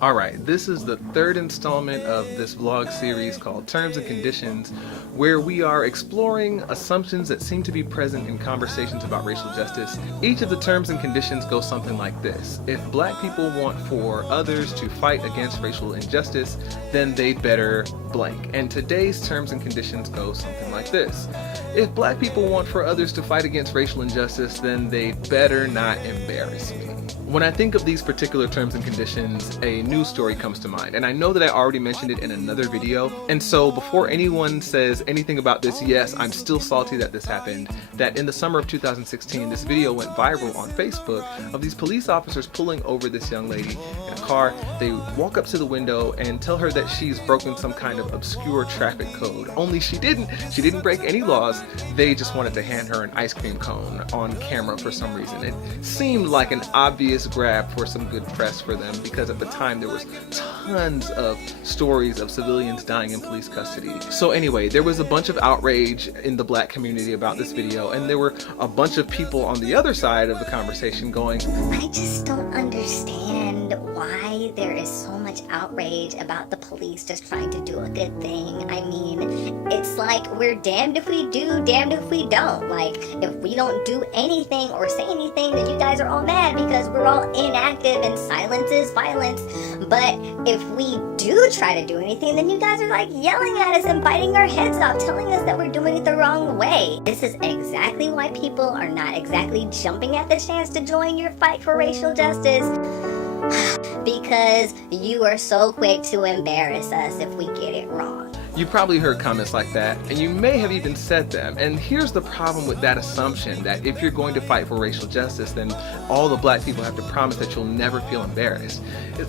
Alright, this is the third installment of this vlog series called Terms and Conditions, where we are exploring assumptions that seem to be present in conversations about racial justice. Each of the terms and conditions goes something like this. If black people want for others to fight against racial injustice, then they better blank. And today's terms and conditions go something like this. If black people want for others to fight against racial injustice, then they better not embarrass me. When I think of these particular terms and conditions, a news story comes to mind, and I know that I already mentioned it in another video, and so before anyone says anything about this, yes, I'm still salty that this happened, that in the summer of 2016, this video went viral on Facebook of these police officers pulling over this young lady in a car. They walk up to the window and tell her that she's broken some kind of obscure traffic code, only she didn't break any laws. They just wanted to hand her an ice cream cone on camera for some reason. It seemed like an obvious grab for some good press for them, because at the time there was tons of stories of civilians dying in police custody. So anyway, there was a bunch of outrage in the black community about this video, and there were a bunch of people on the other side of the conversation going, I just don't understand why there is so much outrage about the police just trying to do a good thing. I mean, it's like we're damned if we do, damned if we don't. Like, if we don't do anything or say anything, then you guys are all mad because we're all inactive and silence is violence. But if we do try to do anything, then you guys are like yelling at us and biting our heads off, telling us that we're doing it the wrong way. This is exactly why people are not exactly jumping at the chance to join your fight for racial justice. Because you are so quick to embarrass us if we get it wrong. You probably heard comments like that, and you may have even said them. And here's the problem with that assumption, that if you're going to fight for racial justice, then all the black people have to promise that you'll never feel embarrassed.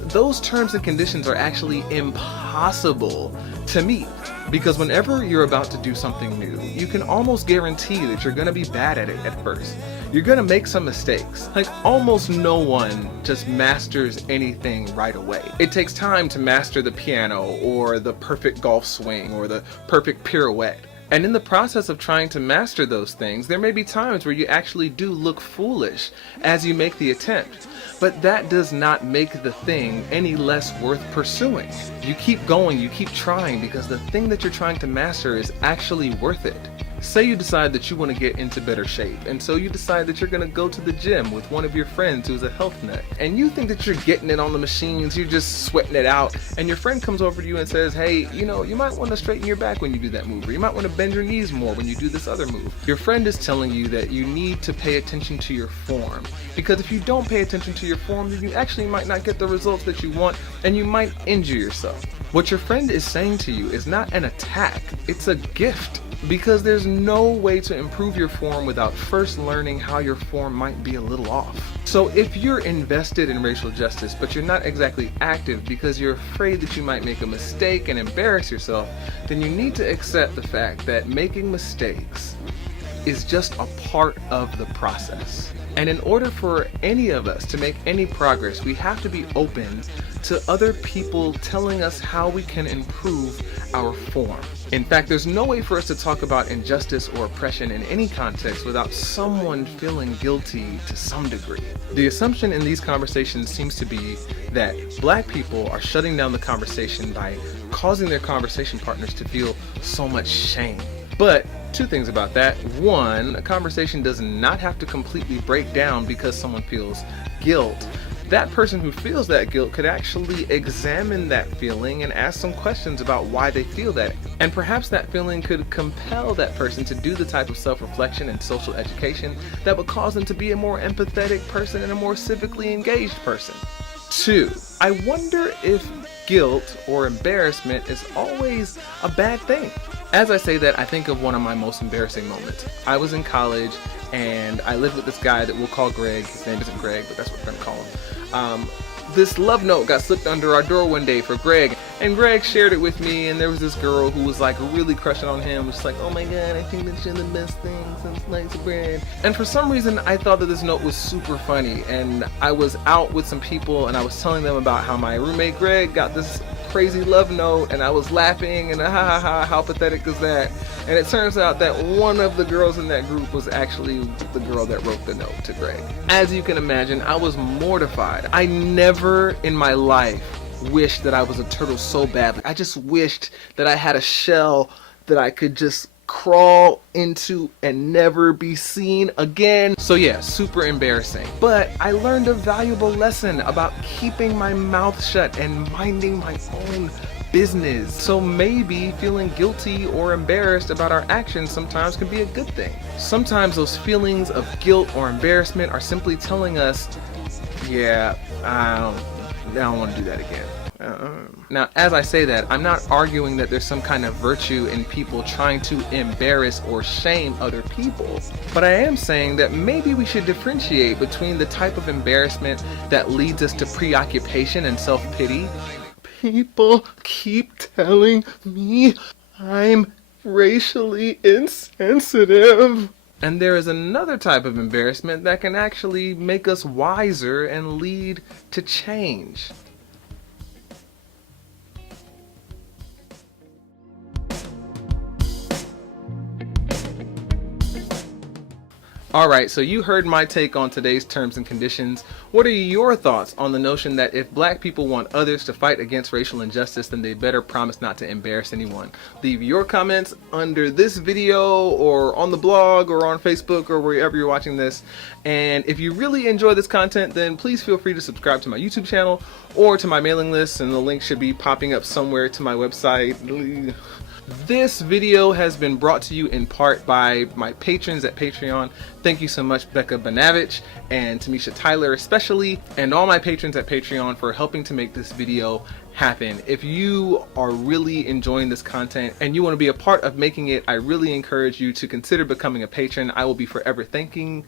Those terms and conditions are actually impossible to meet, because whenever you're about to do something new, you can almost guarantee that you're going to be bad at it at first. You're going to make some mistakes. Like, almost no one just masters anything right away. It takes time to master the piano or the perfect golf swing or the perfect pirouette. And in the process of trying to master those things, there may be times where you actually do look foolish as you make the attempt. But that does not make the thing any less worth pursuing. You keep going, you keep trying, because the thing that you're trying to master is actually worth it. Say you decide that you want to get into better shape, and so you decide that you're going to go to the gym with one of your friends who's a health nut, and you think that you're getting it on the machines, you're just sweating it out, and your friend comes over to you and says, hey, you know, you might want to straighten your back when you do that move, or you might want to bend your knees more when you do this other move. Your friend is telling you that you need to pay attention to your form, because if you don't pay attention to your form, then you actually might not get the results that you want, and you might injure yourself. What your friend is saying to you is not an attack, it's a gift. Because there's no way to improve your form without first learning how your form might be a little off. So if you're invested in racial justice, but you're not exactly active because you're afraid that you might make a mistake and embarrass yourself, then you need to accept the fact that making mistakes is just a part of the process. And in order for any of us to make any progress, we have to be open to other people telling us how we can improve our form. In fact, there's no way for us to talk about injustice or oppression in any context without someone feeling guilty to some degree. The assumption in these conversations seems to be that black people are shutting down the conversation by causing their conversation partners to feel so much shame. But two things about that. One, a conversation does not have to completely break down because someone feels guilt. That person who feels that guilt could actually examine that feeling and ask some questions about why they feel that. And perhaps that feeling could compel that person to do the type of self-reflection and social education that would cause them to be a more empathetic person and a more civically engaged person. Two, I wonder if guilt or embarrassment is always a bad thing. As I say that, I think of one of my most embarrassing moments. I was in college and I lived with this guy that we'll call Greg. His name isn't Greg, but that's what we're gonna call him. This love note got slipped under our door one day for Greg, and Greg shared it with me, and there was this girl who was like really crushing on him, was like, oh my god, I think that you're the best thing since sliced bread. And for some reason I thought that this note was super funny, and I was out with some people and I was telling them about how my roommate Greg got this crazy love note, and I was laughing and ha ha ha, how pathetic is that? And it turns out that one of the girls in that group was actually the girl that wrote the note to Greg. As you can imagine, I was mortified. I never in my life wished that I was a turtle so badly. I just wished that I had a shell that I could just crawl into and never be seen again. So yeah, super embarrassing. But I learned a valuable lesson about keeping my mouth shut and minding my own business. So maybe feeling guilty or embarrassed about our actions sometimes can be a good thing. Sometimes those feelings of guilt or embarrassment are simply telling us, yeah, I don't want to do that again. Now, as I say that, I'm not arguing that there's some kind of virtue in people trying to embarrass or shame other people, but I am saying that maybe we should differentiate between the type of embarrassment that leads us to preoccupation and self-pity. People keep telling me I'm racially insensitive. And there is another type of embarrassment that can actually make us wiser and lead to change. Alright, so you heard my take on today's terms and conditions. What are your thoughts on the notion that if black people want others to fight against racial injustice, then they better promise not to embarrass anyone? Leave your comments under this video or on the blog or on Facebook or wherever you're watching this. And if you really enjoy this content, then please feel free to subscribe to my YouTube channel or to my mailing list, and the link should be popping up somewhere to my website. This video has been brought to you in part by my patrons at Patreon. Thank you so much, Becca Banavich and Tamisha Tyler especially, and all my patrons at Patreon for helping to make this video happen. If you are really enjoying this content and you want to be a part of making it, I really encourage you to consider becoming a patron. I will be forever thanking.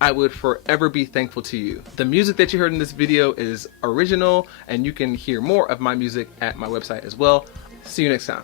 I would forever be thankful to you. The music that you heard in this video is original, and you can hear more of my music at my website as well. See you next time.